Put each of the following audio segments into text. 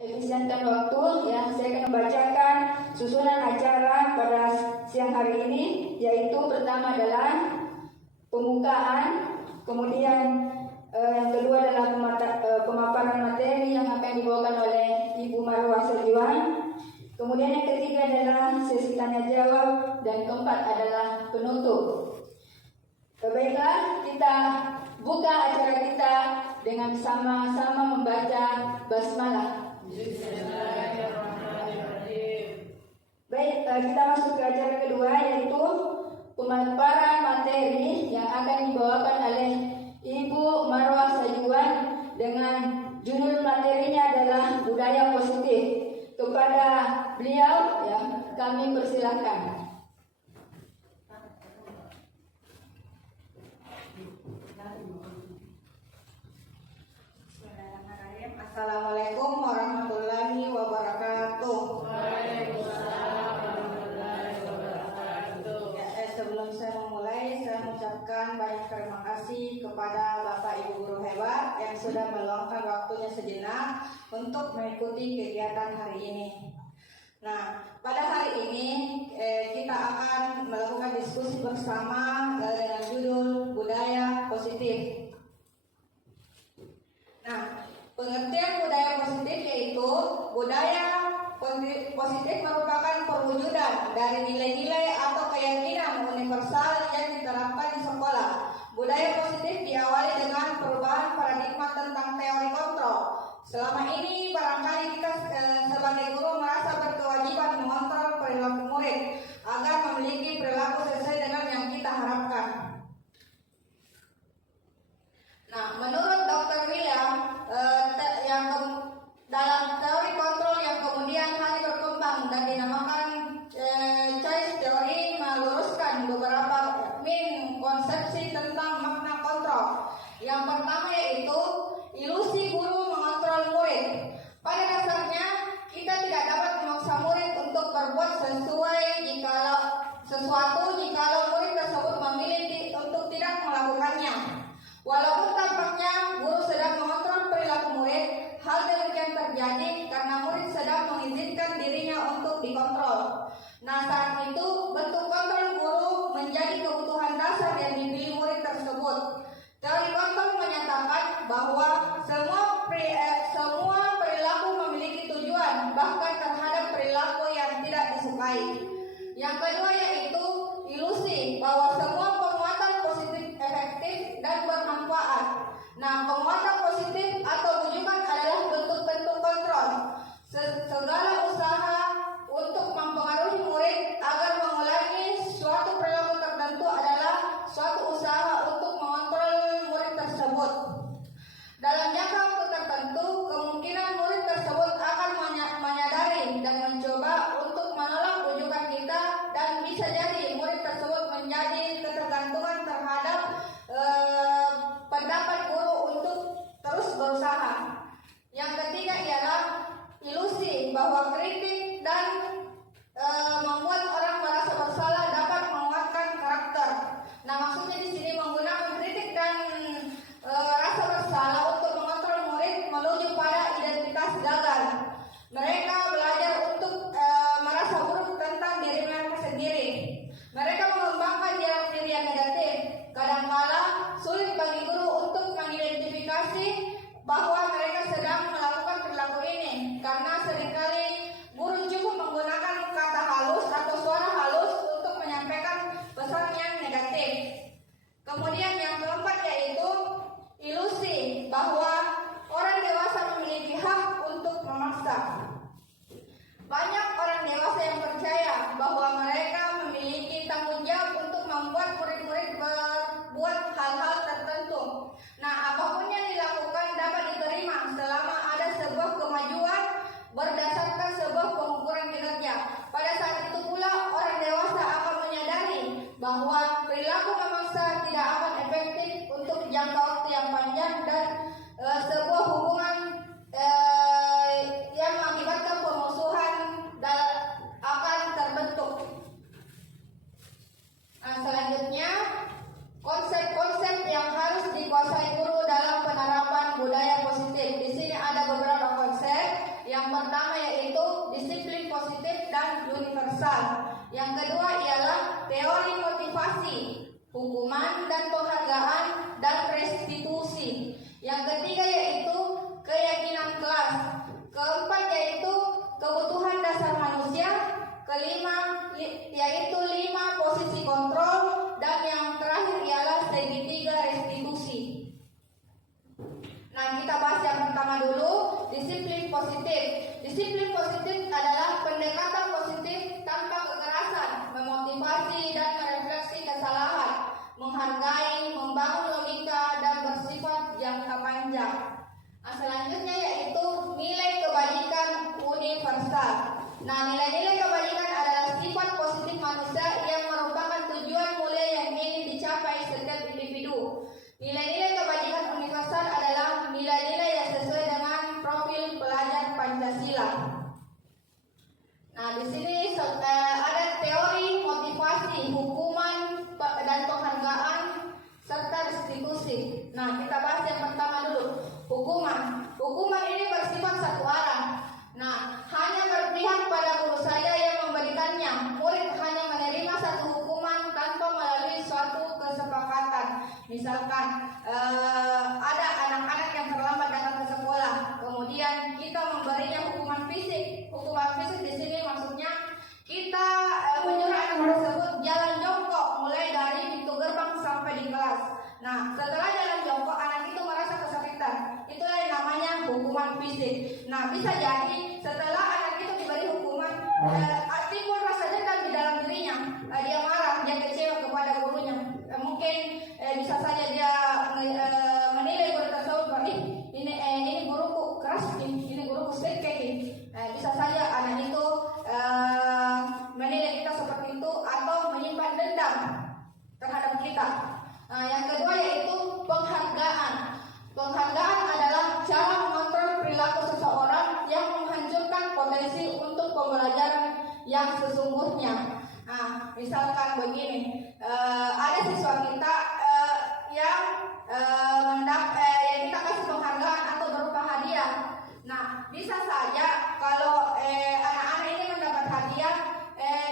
efisienkan waktu ya. Saya akan membacakan susunan acara pada siang hari ini, yaitu pertama adalah pembukaan, kemudian yang kedua adalah pemaparan materi yang akan dibawakan oleh Ibu Marwah Serjuan, kemudian yang ketiga adalah sesi tanya jawab, dan keempat adalah penutup. Baiklah, kita buka acara kita dengan sama-sama membaca basmalah. Baik, kita masuk ke acara kedua, yaitu pemaparan materi yang akan dibawakan oleh Ibu Marwah Serjuan dengan judul materinya adalah budaya positif. Kepada beliau ya, kami persilahkan. Assalamualaikum warahmatullahi wabarakatuh. Waalaikumsalam warahmatullahi wabarakatuh. Sebelum saya memulai, saya mengucapkan banyak terima kasih kepada Bapak Ibu guru hebat yang sudah meluangkan waktunya sejenak untuk mengikuti kegiatan hari ini. Nah, pada hari ini kita akan melakukan diskusi bersama dengan judul budaya positif. Nah, pengertian budaya positif yaitu budaya positif merupakan perwujudan dari nilai-nilai atau keyakinan universal yang diterapkan di sekolah. Budaya positif diawali dengan perubahan paradigma tentang teori kontrol. Selama ini barangkali kita sebagai guru merasa berkewajiban mengontrol perilaku murid agar memiliki perilaku sesuai dengan yang kita harapkan. Nah, menurut Dr. William, dalam teori kontrol yang kemudian hari berkembang dan dinamakan choice theory, meluruskan beberapa konsepsi tentang makna kontrol. Yang pertama yaitu ilusi guru mengontrol murid. Pada dasarnya kita tidak dapat memaksa murid untuk berbuat sesuatu jikalau murid tersebut memilih untuk tidak melakukannya. Walaupun tampaknya guru sedang mengontrol perilaku murid, hal demikian terjadi karena murid sedang mengizinkan dirinya untuk dikontrol. Nah, saat itu bentuk kontrol guru menjadi kebutuhan dasar yang dipilih murid tersebut. Teori kontrol menyatakan bahwa semua perilaku memiliki tujuan, bahkan terhadap perilaku yang tidak disukai. Yang kedua yaitu ilusi bahwa semua penguatan positif efektif dan bermanfaat. Nah, penguatan positif atau bujukan adalah bentuk-bentuk kontrol. Segala usaha untuk mempengaruhi murid agar mengulangi suatu perilaku tertentu adalah suatu usaha untuk mengontrol murid tersebut. Dalam jangka waktu tertentu, kemungkinan murid tersebut akan menyadari dan mencoba untuk menolak bujukan kita, dan bisa jadi murid tersebut menjadi ketergantungan terhadap pendapat guru untuk terus berusaha. Yang ketiga ialah ilusi bahwa kritik dan membuat orang merasa bersalah dapat menguatkan karakter. Nah, maksudnya di sini menggunakan kritik dan rasa bersalah untuk mengontrol murid menuju pada identitas gagal. Mereka belajar untuk merasa buruk tentang diri mereka sendiri. Mereka mengembangkan diri yang negatif. Kadangkala sulit bagi guru untuk mengidentifikasi bahwa mereka sedang melakukan perilaku ini, karena seringkali guru cukup menggunakan kata halus atau suara halus untuk menyampaikan pesan yang negatif. Kemudian yang keempat yaitu ilusi bahwa orang dewasa memiliki hak untuk memaksa. Banyak orang dewasa yang percaya bahwa mereka memiliki tanggung jawab untuk membuat murid-murid berbuat hal-hal tertentu. Nah, apapun yang dilakukan dapat diterima selama ada sebuah kemajuan berdasarkan sebuah pengukuran kinerja. Pada saat itu pula orang dewasa akan menyadari bahwa perilaku memaksa tidak akan efektif untuk jangka waktu yang panjang, dan sebuah hubungan yang mengakibatkan permusuhan akan terbentuk. Nah, selanjutnya konsep-konsep yang harus dikuasai guru dalam penerapan budaya positif. Di sini ada beberapa konsep. Yang Yang kedua ialah teori motivasi, hukuman dan penghargaan, dan restitusi. Yang ketiga yaitu keyakinan kelas. Keempat yaitu kebutuhan dasar manusia. Kelima yaitu 5 posisi kontrol, dan yang terakhir ialah segitiga restitusi. Nah, kita bahas yang pertama dulu, disiplin positif. Disiplin positif adalah pendekatan positif tanpa kekerasan, memotivasi dan merefleksi kesalahan, menghargai, membangun logika, dan bersifat jangka panjang. Nah, selanjutnya yaitu nilai kebajikan universal. Nah, nilai-nilai kebajikan adalah sifat positif manusia yang merupakan tujuan mulia yang ingin dicapai setiap individu. Nilai-nilai kebajikan universal adalah nilai-nilai yang sesuai dengan profil pelajar Pancasila. Nah, di sini ada teori motivasi, hukuman dan penghargaan serta restitusi. Nah, kita bahas yang pertama dulu, hukuman. Hukuman ini bersifat satu arah. Nah, hanya berpihak pada guru saja yang memberikannya. Murid hanya menerima satu hukuman tanpa melalui suatu kesepakatan. Misalkan ada anak-anak yang terlambat datang ke sekolah, kemudian kita memberinya hukuman fisik. Hukuman fisik di sini maksudnya kita menyuruh anak tersebut jalan jongkok mulai dari pintu gerbang sampai di kelas. Nah, setelah jalan jongkok anak itu merasa kesakitan. Itulah yang namanya hukuman fisik. Nah, bisa jadi setelah anak itu diberi hukuman, timbul rasa dendam di dalam dirinya. Dia marah, dia kecewa kepada gurunya. Mungkin bisa saja dia menilai guru tersebut bahwa ini guruku keras, ini guruku strict kayak gini. Bisa saja anak itu menilai kita seperti itu atau menyimpan dendam terhadap kita. Yang kedua yaitu penghargaan. Penghargaan adalah cara mengontrol perilaku seseorang yang menghancurkan potensi untuk pembelajaran yang sesungguhnya. Nah, misalkan begini, ada siswa kita yang kita kasih penghargaan atau berupa hadiah. Nah, bisa saja kalau anak-anak ini mendapat hadiah,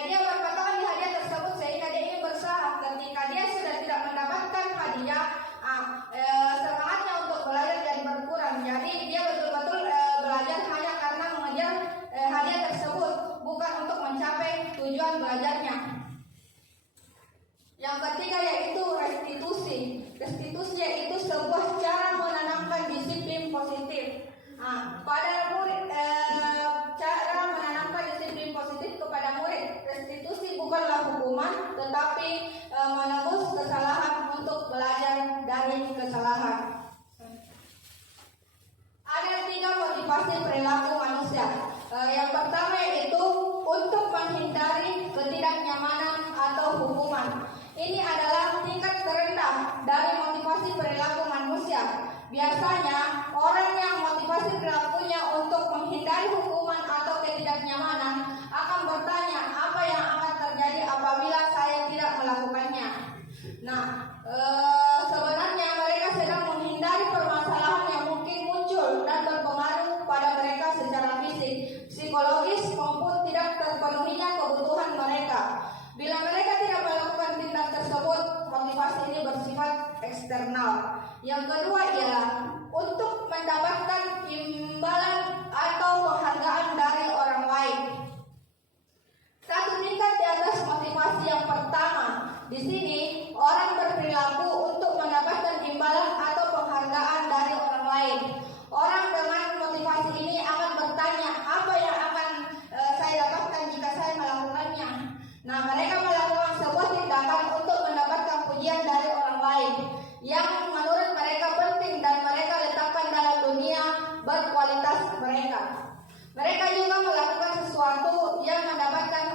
dia berpatokan di hadiah tersebut sehingga dia ingin berusaha. Ketika dia sudah tidak mendapatkan hadiah, semangatnya untuk belajar jadi berkurang. Jadi dia betul-betul belajar hanya karena mengejar hadiah tersebut, bukan untuk mencapai tujuan belajarnya. Yang ketiga yaitu restitusi. Restitusi yaitu sebuah cara menanamkan disiplin positif. Pada murid, cara menanamkan disiplin positif kepada murid. Restitusi bukanlah hukuman, tetapi menebus kesalahan untuk belajar dari kesalahan. Ada 3 motivasi perilaku manusia. Yang pertama yaitu untuk menghindari ketidaknyamanan atau hukuman. Ini adalah tingkat terendah dari motivasi perilaku manusia. Biasanya orang yang motivasi perilakunya untuk menghindari hukuman atau ketidaknyamanan akan bertanya apa yang akan terjadi apabila saya tidak melakukannya. Nah, sebenarnya mereka sedang menghindari permasalahan yang mungkin muncul dan berpengaruh pada mereka secara fisik, psikologis maupun tidak terpenuhinya kebutuhan mereka. Bila mereka tidak melakukan tindak tersebut, motivasi ini bersifat eksternal. Yang kedua ialah untuk mendapatkan imbalan atau penghargaan dari orang lain. Satu tingkat di atas motivasi yang pertama. Di sini orang berperilaku untuk mendapatkan imbalan atau penghargaan dari orang lain. Orang dengan motivasi ini akan bertanya apa yang akan saya dapatkan jika saya melakukannya. Nah, mereka melakukan sebuah tindakan untuk mendapatkan pujian dari orang lain yang menurut mereka penting dan mereka letakkan dalam dunia berkualitas mereka. Mereka juga melakukan sesuatu yang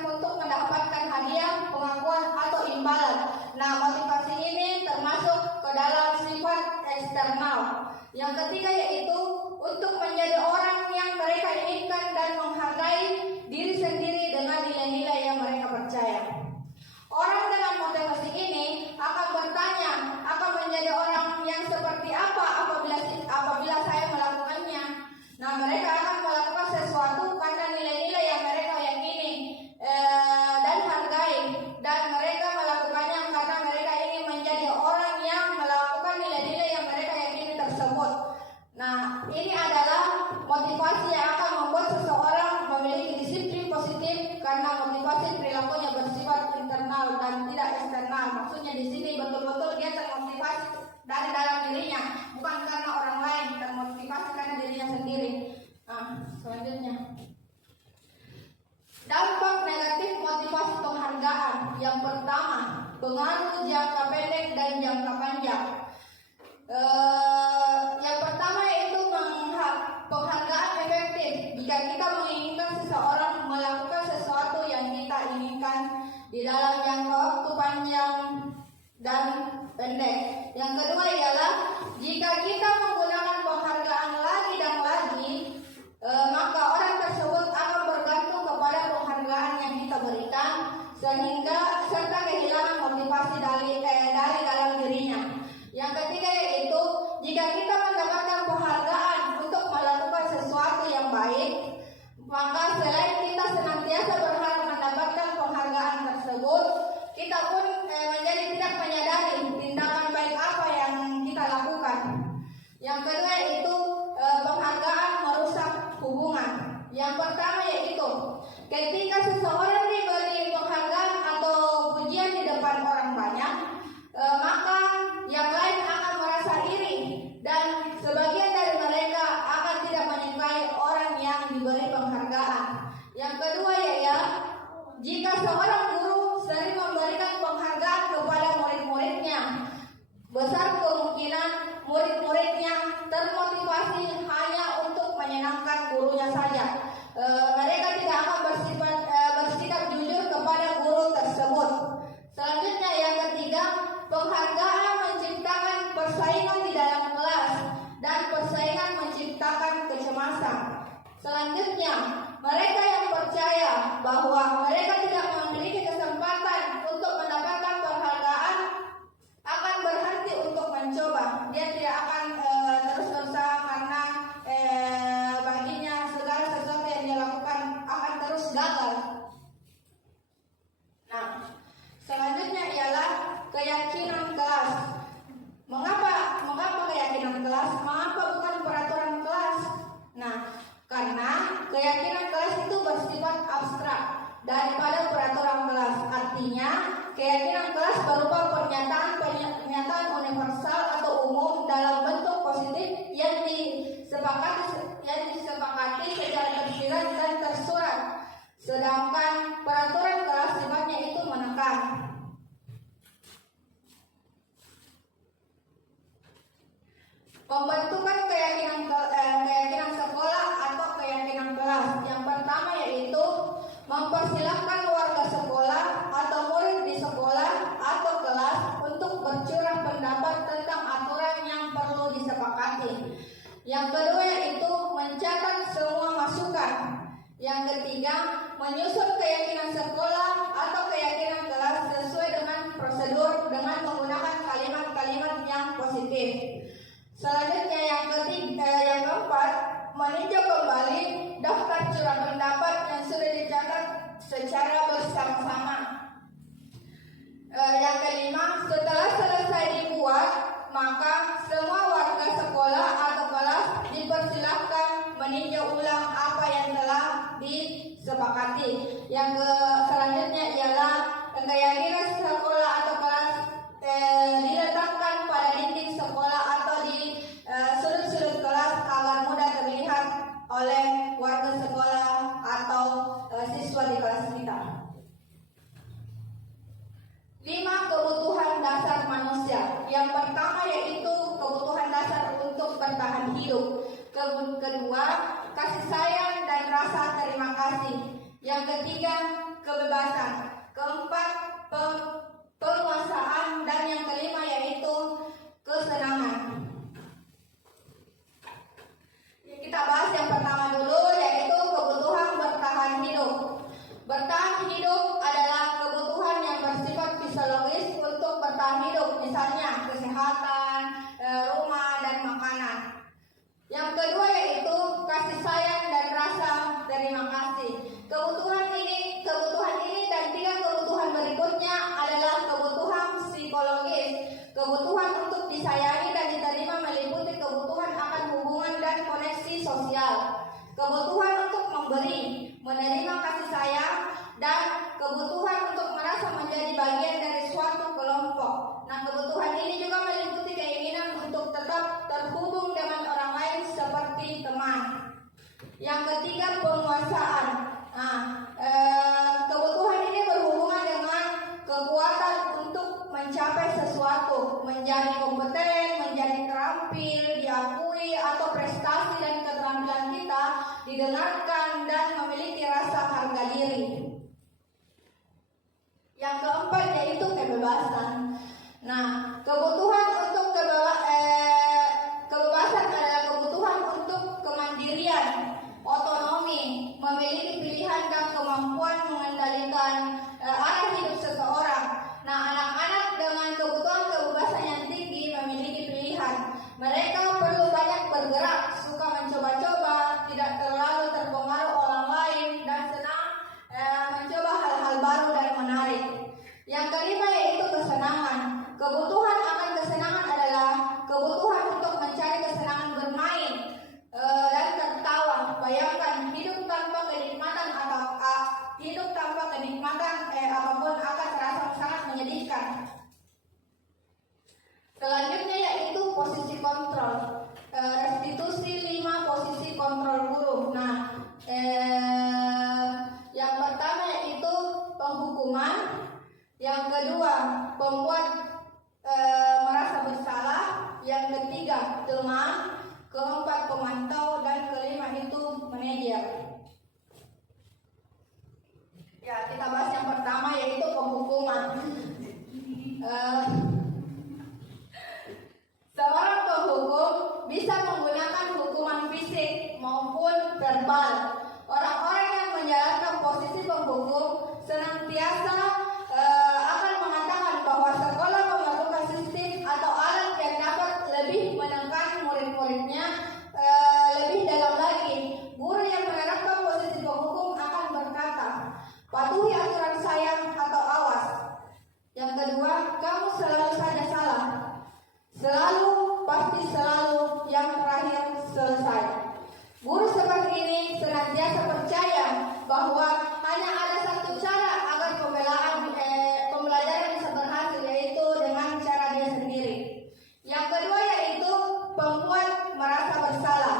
untuk mendapatkan hadiah, pengakuan atau imbalan. Nah, motivasi ini termasuk ke dalam sifat eksternal. Yang ketiga yaitu untuk menjadi orang yang mereka inginkan dan menghargai diri sendiri dengan nilai-nilai yang mereka percaya. Orang dengan motivasi ini akan bertanya, akan menjadi orang yang seperti apa apabila saya melakukannya. Nah, mereka akan melakukan sesuatu karena nilai-nilai yang mereka yakini dan hargai saja. Yang pertama yaitu penghargaan efektif. Jika kita menginginkan seseorang melakukan sesuatu yang kita inginkan di dalam jangka waktu panjang dan pendek. Yang kedua ialah jika kita menggunakan penghargaan lagi dan lagi, maka orang tersebut akan bergantung kepada penghargaan yang kita berikan sehingga serta kehilangan motivasi dari dalam dirinya. Yang ketiga yaitu jika kita mendapatkan penghargaan untuk melakukan sesuatu yang baik, maka selain kita senantiasa berharap mendapatkan penghargaan tersebut, kita pun menjadi tidak menyadari tindakan baik apa yang kita lakukan. Yang kedua yaitu penghargaan merusak hubungan. Yang pertama yaitu ketika seseorang diberi penghargaan atau pujian di depan orang banyak, maka yang lain akan merasa iri dan sebagian dari mereka akan tidak menyukai orang yang diberi penghargaan. Yang kedua ya, jika seorang guru sering memberikan penghargaan kepada murid-muridnya, besar kemungkinan murid-muridnya termotivasi hanya untuk menyenangkan gurunya saja. Mereka tidak akan bersikap jujur kepada guru tersebut. Selanjutnya yang ketiga, penghargaan menciptakan persaingan di dalam kelas dan persaingan menciptakan kecemasan. Selanjutnya, mereka yang percaya bahwa mereka tidak memiliki kesempatan untuk mendapatkan penghargaan akan berhenti untuk mencoba. Dia tidak akan terus berusaha karena baginya segala sesuatu yang dia lakukan akan terus gagal. Nah, selanjutnya ialah keyakinan kelas. Mengapa keyakinan kelas? Mengapa bukan peraturan kelas? Nah, karena keyakinan kelas itu bersifat abstrak daripada peraturan kelas. Artinya, keyakinan kelas berupa pernyataan universal atau umum dalam bentuk positif yang disepakati secara tersirat dan tersurat. Sedangkan peraturan kelas sifatnya itu menekan. Pembentukan keyakinan sekolah atau keyakinan kelas. Yang pertama yaitu mempersilahkan warga sekolah atau murid di sekolah atau kelas untuk bercurah pendapat tentang aturan yang perlu disepakati. Yang kedua yaitu mencatat semua masukan. Yang ketiga, menyusun keyakinan sekolah atau keyakinan kelas sesuai dengan prosedur dengan menggunakan kalimat-kalimat yang positif. Selanjutnya yang keempat, meninjau kembali daftar curah pendapat yang sudah dicatat secara bersama-sama. Yang kelima, setelah selesai dibuat, maka semua warga sekolah atau kelas dipersilahkan meninjau ulang apa yang telah disepakati. Yang selanjutnya ialah keyakinan sekolah atau kelas diletakkan pada dinding sekolah atau di sudut-sudut kelas agar mudah terlihat oleh warga sekolah atau siswa di kelas kita. 5 kebutuhan dasar manusia. Yang pertama yaitu kebutuhan dasar untuk bertahan hidup. Kedua, kasih sayang dan rasa terima kasih. Yang ketiga, kebebasan. Keempat, penguasaan, dan yang kelima yaitu kesenangan. Kita bahas yang pertama dulu yaitu kebutuhan bertahan hidup. Bertahan hidup adalah kebutuhan yang bersifat fisiologis untuk bertahan hidup, misalnya kesehatan, rumah, dan makanan. Yang kedua yaitu kasih sayang dan rasa terima kasih. Kebutuhan ini dan 3 kebutuhan berikutnya adalah kebutuhan psikologis. Kebutuhan untuk disayangi dan diterima meliputi kebutuhan akan hubungan dan koneksi sosial. Kebutuhan untuk memberi, menerima kasih sayang, dan kebutuhan untuk merasa menjadi bagian dari suatu kelompok. Nah, kebutuhan ini juga meliputi keinginan untuk tetap terhubung dengan orang lain seperti teman. Yang ketiga, penguasaan. Nah, kebutuhan ini berhubungan dengan kekuatan untuk mencapai sesuatu, menjadi kompeten, menjadi terampil, diakui, atau prestasi dan keterampilan kita didengarkan dan memiliki rasa harga diri. Yang keempat yaitu kebebasan. Nah, kebutuhan untuk kebebasan adalah kebutuhan untuk kemandirian, otonomi, memiliki pilihan dan kemampuan mengendalikan arah hidup seseorang. Nah, anak-anak dengan kebutuhan kebebasan yang tinggi memiliki pilihan. Mereka perlu banyak bergerak, suka mencoba-coba, tidak terlalu terpengaruh orang lain, dan senang mencoba hal-hal baru dan menarik. Yang kelima yaitu kesenangan. Kebutuhan akan kesenangan adalah kebutuhan untuk mencari kesenangan bermain dan tertawa. Bayangkan hidup tanpa kenikmatan apapun akan terasa sangat menyedihkan. Selanjutnya yaitu posisi kontrol. Restitusi 5 posisi kontrol guru. Nah, yang pertama yaitu penghukuman, yang kedua pembuat merasa bersalah, yang ketiga teman, keempat pemantau, dan kelima itu manajer. Ya, kita bahas yang pertama yaitu penghukuman. Seorang penghukum bisa menggunakan hukuman fisik maupun verbal. Orang-orang yang menjalankan posisi penghukum senantiasa akan mengatakan bahwa sekolah memerlukan sistem atau alat yang dapat lebih menekan murid-muridnya lebih dalam lagi. Guru yang menerapkan posisi penghukum akan berkata, patuhi aturan saya atau awas. Yang kedua, kamu selalu saja salah. Selalu, pasti selalu. Yang terakhir, selesai. Guru seperti ini senantiasa percaya bahwa hanya ada satu cara agar pembelajaran bisa berhasil, yaitu dengan cara dia sendiri. Yang kedua yaitu pembuat merasa bersalah.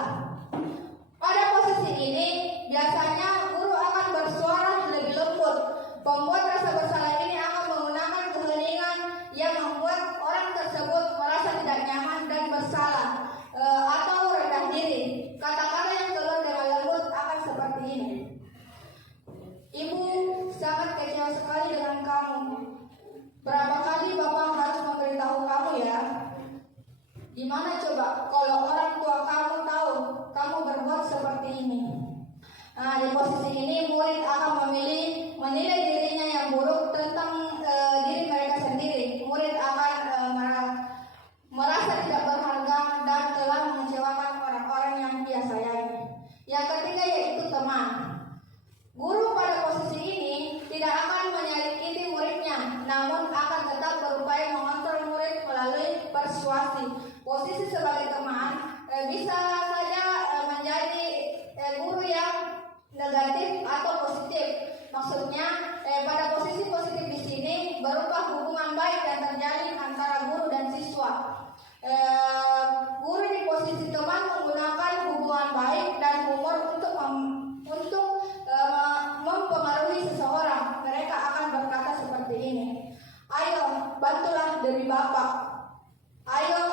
Pada posisi ini biasanya guru akan bersuara lebih lembut. Pembuat rasa bersalah ini akan menggunakan keheningan yang membuat orang tersebut merasa tidak nyaman dan bersalah atau rendah diri. Kata-kata yang keluar dengan lembut akan seperti ini. Ibu sangat kecewa sekali dengan kamu. Berapa kali Bapak harus memberitahu kamu ya? Gimana coba kalau orang tua kamu tahu kamu berbuat seperti ini? Nah, di posisi ini murid akan menilai dirinya yang buruk tentang diri mereka sendiri. Murid akan merasa tidak berharga dan telah mengecewakan orang-orang yang dia sayangi. Yang ketiga yaitu teman. Guru pada posisi ini tidak akan menyakiti muridnya, namun akan tetap berupaya mengontrol murid melalui persuasi. Posisi sebagai teman bisa saja menjadi guru yang negatif atau positif. Maksudnya pada posisi positif di sini berupa hubungan baik yang terjalin antara guru dan siswa. Guru di posisi teman menggunakan hubungan baik dan humor untuk mempengaruhi seseorang. Mereka akan berkata seperti ini, ayo bantulah demi Bapak. Ayo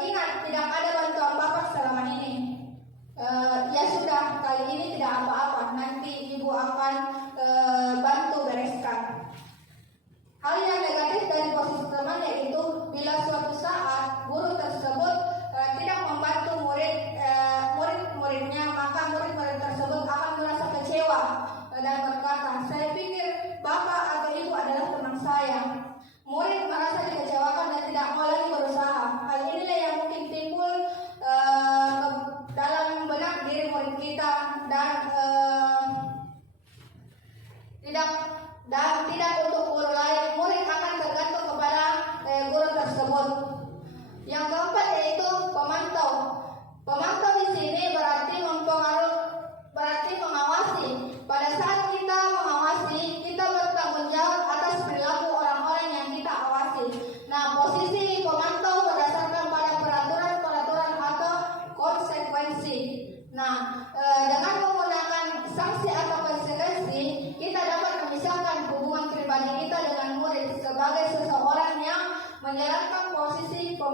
ingat tidak ada bantuan Bapak selama ini. Ya sudah, kali ini tidak apa-apa. Nanti Ibu akan bantu bereskan. Hal yang negatif dari posisi teman yaitu bila suatu saat guru tersebut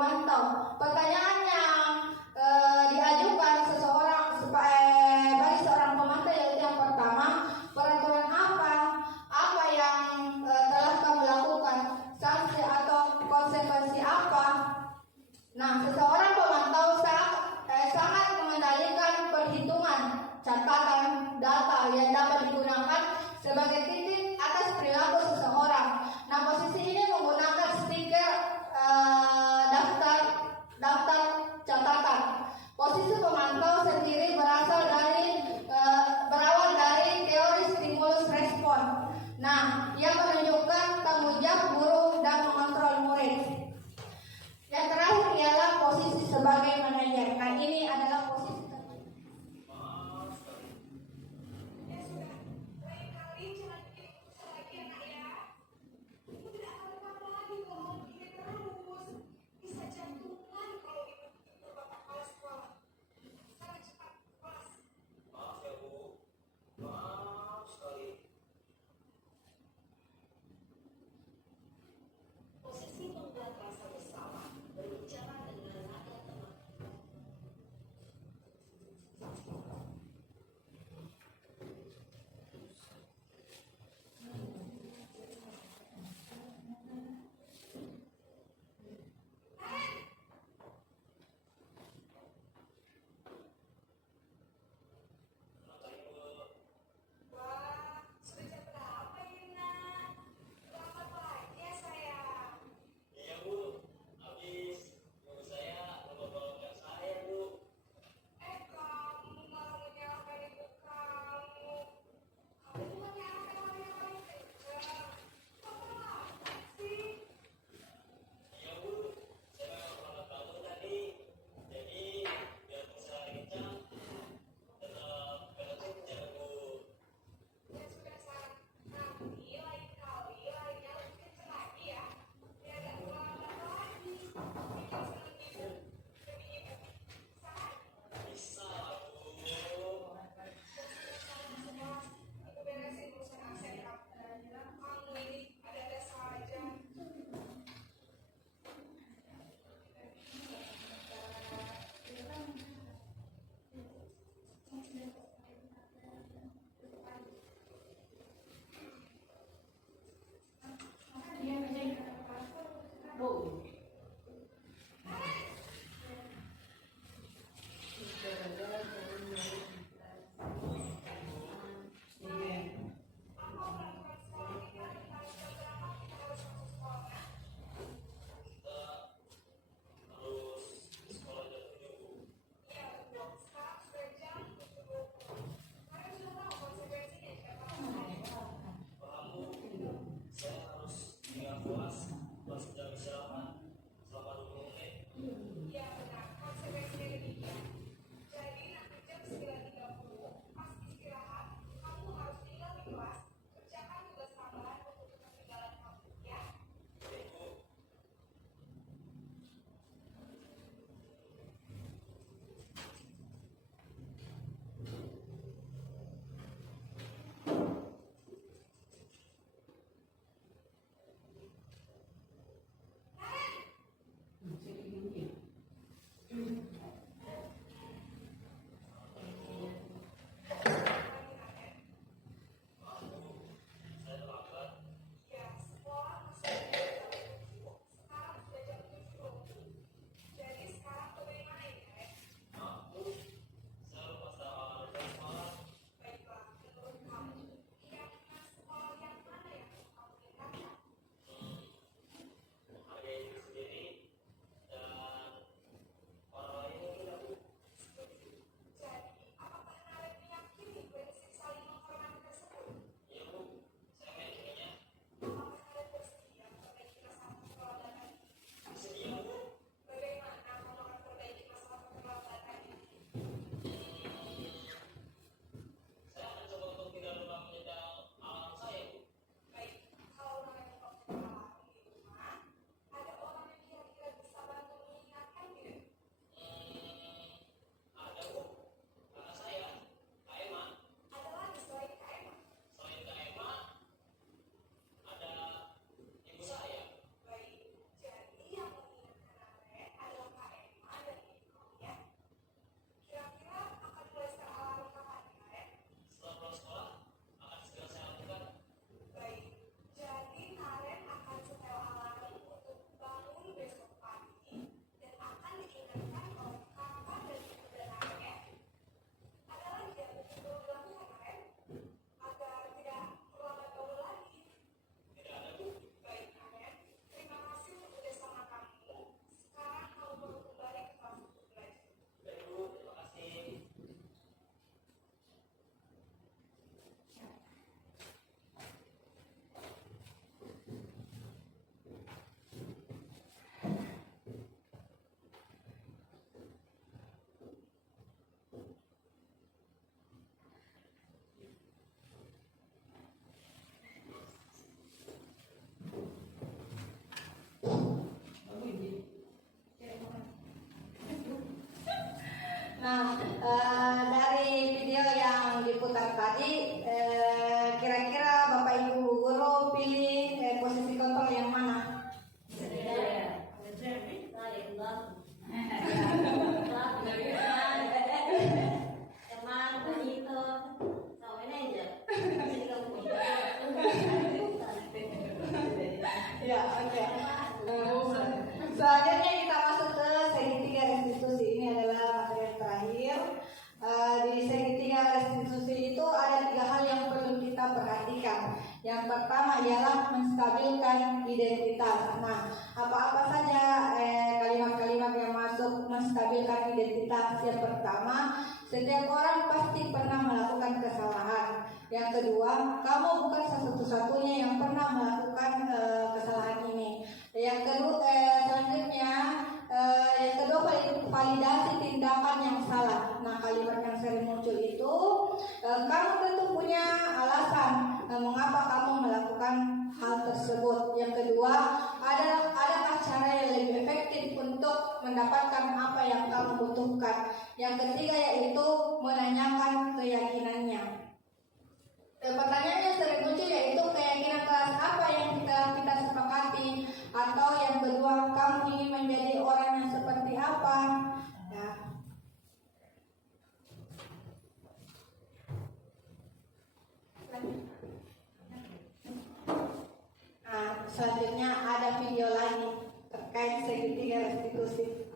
pemantau. Pertanyaan yang diajukan bagi seorang pemantau yaitu yang pertama, peraturan apa yang telah kamu lakukan, sanksi atau konsekuensi apa. Nah, seseorang pemantau sangat mengendalikan perhitungan catatan data yang dapat digunakan sebagai titik atas perilaku seseorang. Nah, posisi ini menggunakan stiker daftar catatan. Posisi pemantau sendiri berawal dari teori stimulus respon. Nah, yang menunjukkan tanggung jawab guru dan mengontrol murid. Yang terakhir ialah posisi sebagai manajer. Nah, ini adalah posisi Posisi membuat rasa bersalah, berbicara dengan nada teman, Nah, dari video yang diputar tadi, kira-kira Bapak Ibu guru pilih posisi kontrol yang mana? Ya, oke. Selanjutnya kita masuk ke segitiga restitusi. Ini adalah materi terakhir. Di segitiga restitusi itu ada 3 hal yang perlu kita perhatikan. Yang pertama ialah menstabilkan identitas. Nah, apa-apa saja kalimat-kalimat yang masuk menstabilkan identitas. Yang pertama, setiap orang pasti pernah melakukan kesalahan. Yang kedua, kamu bukan satu-satunya yang pernah melakukan kesalahan ini. Yang kedua, selanjutnya, yang kedua, validasi tindakan yang salah. Nah, kalimat yang sering muncul itu, kamu tentu punya alasan mengapa kamu melakukan hal tersebut. Yang kedua, adakah cara yang lebih efektif untuk mendapatkan apa yang kamu butuhkan. Yang ketiga yaitu menanyakan keyakinannya. Pertanyaan yang sering muncul yaitu keyakinan keras apa yang kita sepakati, atau yang kedua, kamu ingin menjadi orang yang seperti apa. Ya. Nah, selanjutnya ada video lagi terkait segitiga restitusi.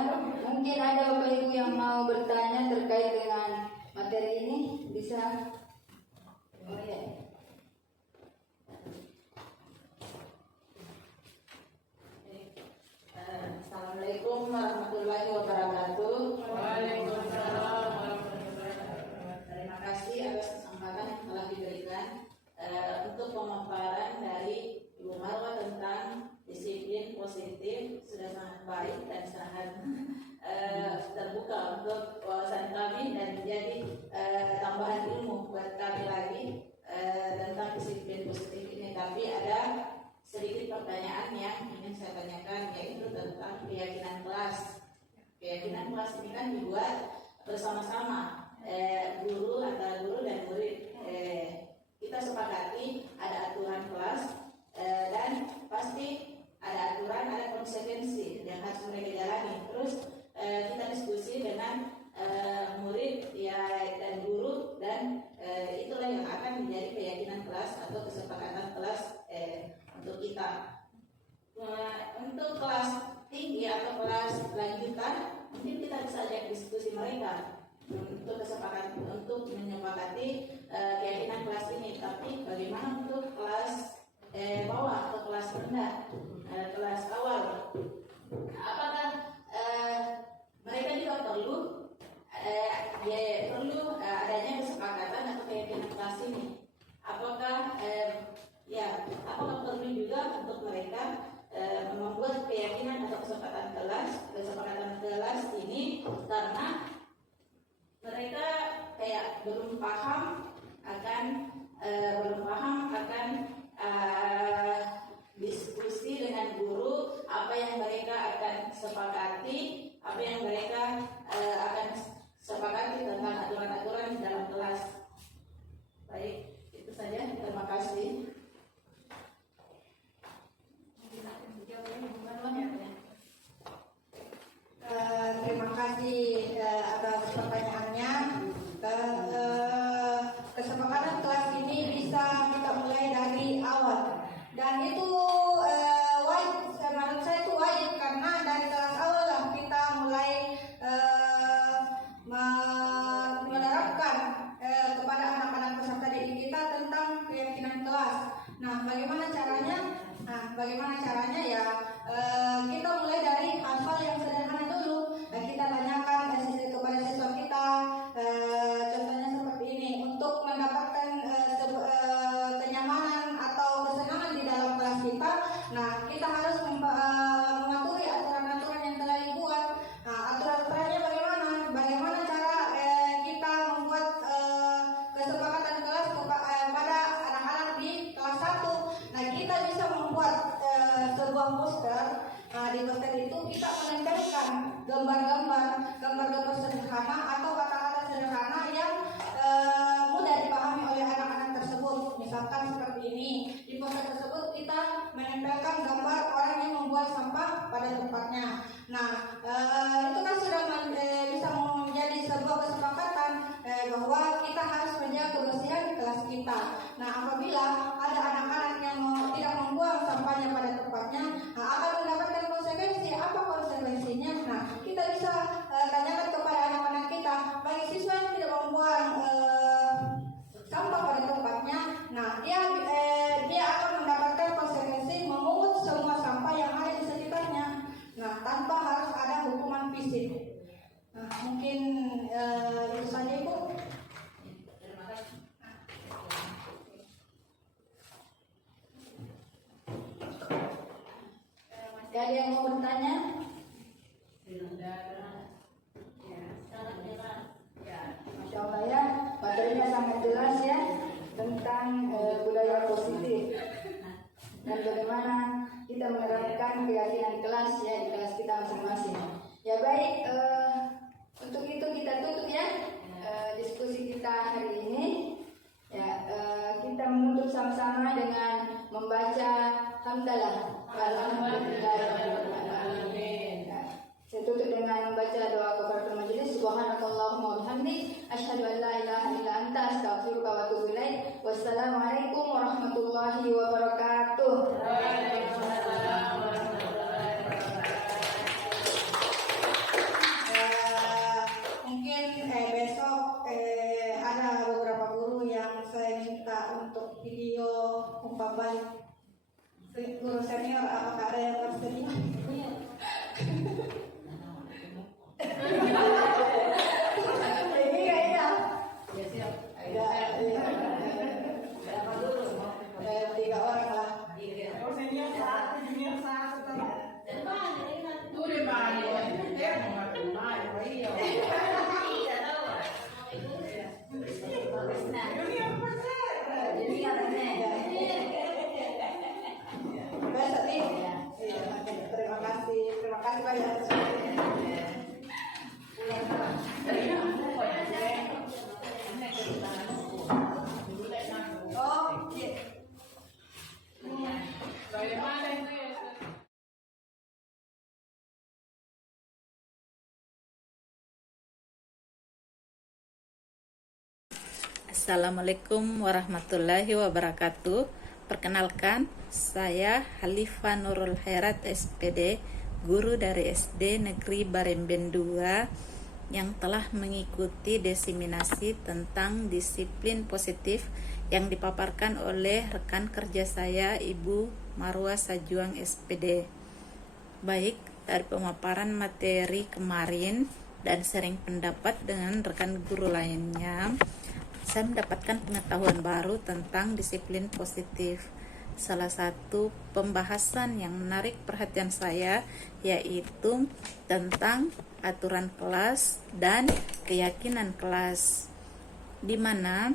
Mungkin ada Bapak Ibu yang mau bertanya terkait dengan materi ini, bisa. Oh ya. Assalamualaikum warahmatullahi wabarakatuh. Waalaikumsalam warahmatullahi wabarakatuh. Terima kasih atas kesempatan yang telah diberikan untuk pemaparan dari Ibu Marwa tentang disiplin positif. Sudah sangat baik dan sangat terbuka untuk wawasan kami dan menjadi tambahan ilmu buat kami lagi tentang disiplin positif ini. Tapi ada sedikit pertanyaan yang ingin saya tanyakan, yaitu tentang keyakinan kelas. Keyakinan kelas ini kan dibuat bersama-sama, guru, antara guru dan murid. Kita sepakati ada aturan kelas dan pasti ada aturan, ada konsekuensi yang harus mereka jalani. Terus kita diskusi dengan murid ya dan guru, dan itulah yang akan menjadi keyakinan kelas atau kesepakatan kelas untuk kita. Untuk kelas tinggi atau kelas lanjutan mungkin kita bisa lihat diskusi mereka untuk kesepakatan, untuk menyepakati keyakinan kelas ini. Tapi bagaimana untuk kelas bawah atau kelas rendah, kelas awal? Apakah mereka juga perlu adanya kesepakatan atau keyakinan kelas ini? Apakah apakah perlu juga untuk mereka membuat keyakinan atau kesepakatan kelas ini, karena mereka kayak belum paham akan diskusi dengan guru, apa yang mereka akan sepakati, apa yang mereka akan sepakati tentang aturan-aturan di dalam kelas. Baik, itu saja. Terima kasih. Terima kasih atas pertanyaannya. Kesepakatan kelas ini bisa kita mulai dari awal, dan itu wajib. Menurut saya itu wajib, karena dari kelas awal lah kita mulai menerapkan kepada anak-anak peserta didik kita tentang keyakinan kelas. Nah, bagaimana caranya? Ya kita mulai dari hal-hal yang sederhana dulu. Kita tanyakan kepada siswa kita, contohnya seperti ini, untuk mendapatkan kenyamanan atau kesenangan di dalam kelas kita. Nah, kita harus mematuhi aturan-aturan yang telah dibuat. Nah, aturan-aturannya bagaimana cara kita membuat kesepakatan kelas pada anak-anak di kelas 1. Nah, kita bisa membuat sebuah poster. Di poster itu kita menempelkan gambar-gambar sederhana atau kata-kata sederhana yang mudah dipahami oleh anak-anak tersebut. Misalkan seperti ini, di poster tersebut kita menempelkan gambar orang yang membuang sampah pada tempatnya. Nah, itu kan sudah bisa menjadi sebuah kesepakatan bahwa kita harus menjaga kebersihan di kelas kita. Nah, apabila ada anak-anak yang tidak membuang sampahnya pada tempatnya, akan mendapatkan konsekuensi. Apa konsekuensinya? Nah, kita bisa tanyakan kepada anak-anak kita, bagi siswa yang tidak membuang sampah pada tempatnya, nah dia akan mendapatkan konsekuensi memungut semua sampah yang ada di sekitarnya. Nah, tanpa harus ada hukuman fisik. Nah, mungkin itu saja, Ibu. Terima kasih. Ada yang mau bertanya? Masya Allah ya, materinya sangat jelas ya tentang budaya positif dan bagaimana kita menerapkan keyakinan kelas ya di kelas kita masing-masing. Ya baik, untuk itu kita tutup ya diskusi kita hari ini. Ya, kita menutup sama-sama dengan membaca hamdalah. Alhamdulillahirrahmanirrahim. Saya tutup dengan membaca doa kafaratul majelis. Subhanakallahumma wa bihamdik, asyhadu an la ilaha illa anta, astaghfiruka wa atubu ilaik. Wassalamualaikum warahmatullahi wabarakatuh. Waalaikumsalam warahmatullahi wabarakatuh. Assalamualaikum warahmatullahi wabarakatuh. Perkenalkan, saya Halifa Nurul Khairat SPD, guru dari SD Negeri Baremben 2 yang telah mengikuti diseminasi tentang disiplin positif yang dipaparkan oleh rekan kerja saya, Ibu Marwa Sajuang SPD. Baik, dari pemaparan materi kemarin dan sharing pendapat dengan rekan guru lainnya, saya mendapatkan pengetahuan baru tentang disiplin positif. Salah satu pembahasan yang menarik perhatian saya yaitu tentang aturan kelas dan keyakinan kelas, di mana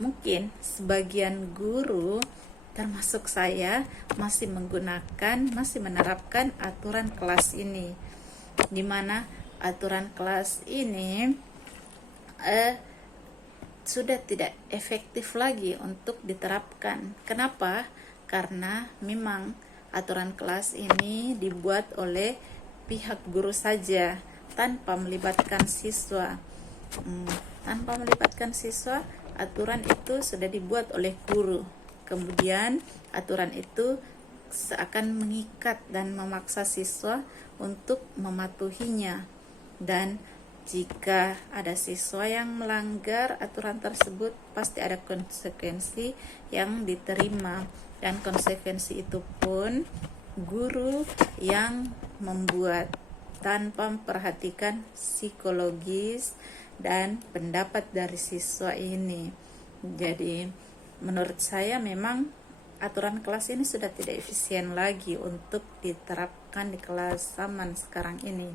mungkin sebagian guru termasuk saya masih menerapkan aturan kelas ini, di mana aturan kelas ini sudah tidak efektif lagi untuk diterapkan. Kenapa? Karena memang aturan kelas ini dibuat oleh pihak guru saja tanpa melibatkan siswa. Tanpa melibatkan siswa, aturan itu sudah dibuat oleh guru. Kemudian aturan itu seakan mengikat dan memaksa siswa untuk mematuhinya, dan jika ada siswa yang melanggar aturan tersebut, pasti ada konsekuensi yang diterima, dan konsekuensi itu pun guru yang membuat tanpa memperhatikan psikologis dan pendapat dari siswa ini. Jadi menurut saya memang aturan kelas ini sudah tidak efisien lagi untuk diterapkan di kelas zaman sekarang ini.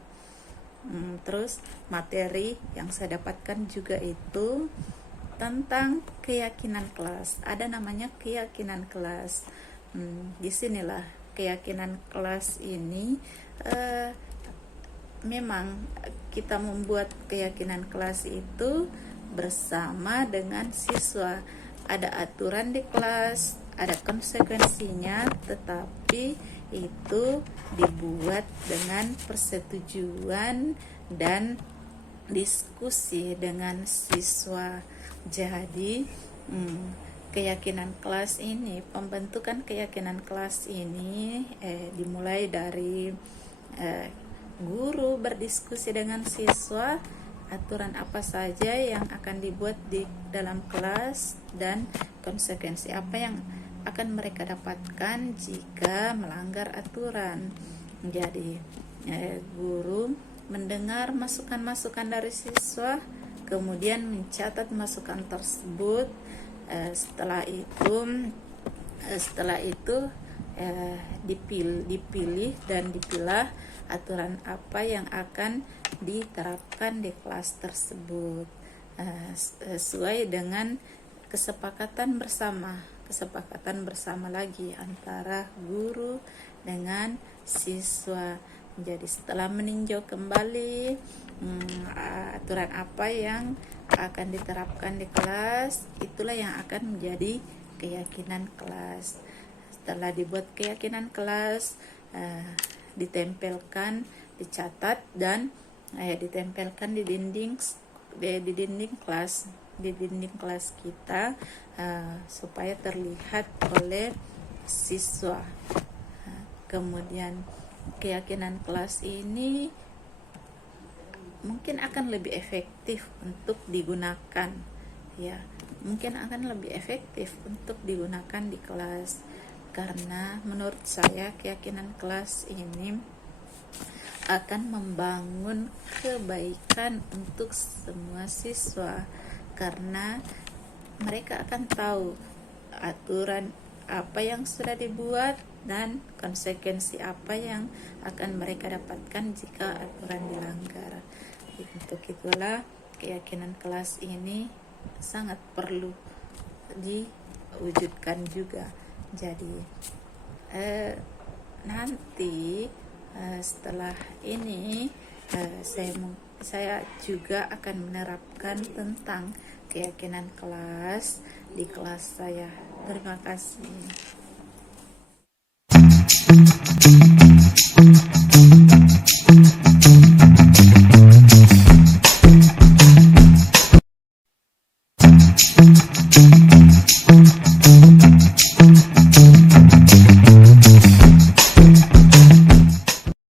Terus materi yang saya dapatkan juga itu tentang keyakinan kelas. Ada namanya keyakinan kelas. Disinilah keyakinan kelas ini memang kita membuat keyakinan kelas itu bersama dengan siswa. Ada aturan di kelas, ada konsekuensinya, tetapi itu dibuat dengan persetujuan dan diskusi dengan siswa. Jadi keyakinan kelas ini, pembentukan keyakinan kelas ini dimulai dari guru berdiskusi dengan siswa, aturan apa saja yang akan dibuat di dalam kelas, dan konsekuensi apa yang akan mereka dapatkan jika melanggar aturan. Jadi guru mendengar masukan-masukan dari siswa, kemudian mencatat masukan tersebut. Setelah itu dipilih dan dipilah aturan apa yang akan diterapkan di kelas tersebut sesuai dengan kesepakatan bersama lagi antara guru dengan siswa. Jadi setelah meninjau kembali aturan apa yang akan diterapkan di kelas, itulah yang akan menjadi keyakinan kelas. Setelah dibuat keyakinan kelas, ditempelkan, dicatat, dan ditempelkan di dinding kelas kita supaya terlihat oleh siswa. Kemudian keyakinan kelas ini mungkin akan lebih efektif untuk digunakan, di kelas, karena menurut saya keyakinan kelas ini akan membangun kebaikan untuk semua siswa, karena mereka akan tahu aturan apa yang sudah dibuat dan konsekuensi apa yang akan mereka dapatkan jika aturan dilanggar. Untuk itulah keyakinan kelas ini sangat perlu diwujudkan juga. Jadi nanti setelah ini saya juga akan menerapkan tentang keyakinan kelas di kelas saya. Terima kasih.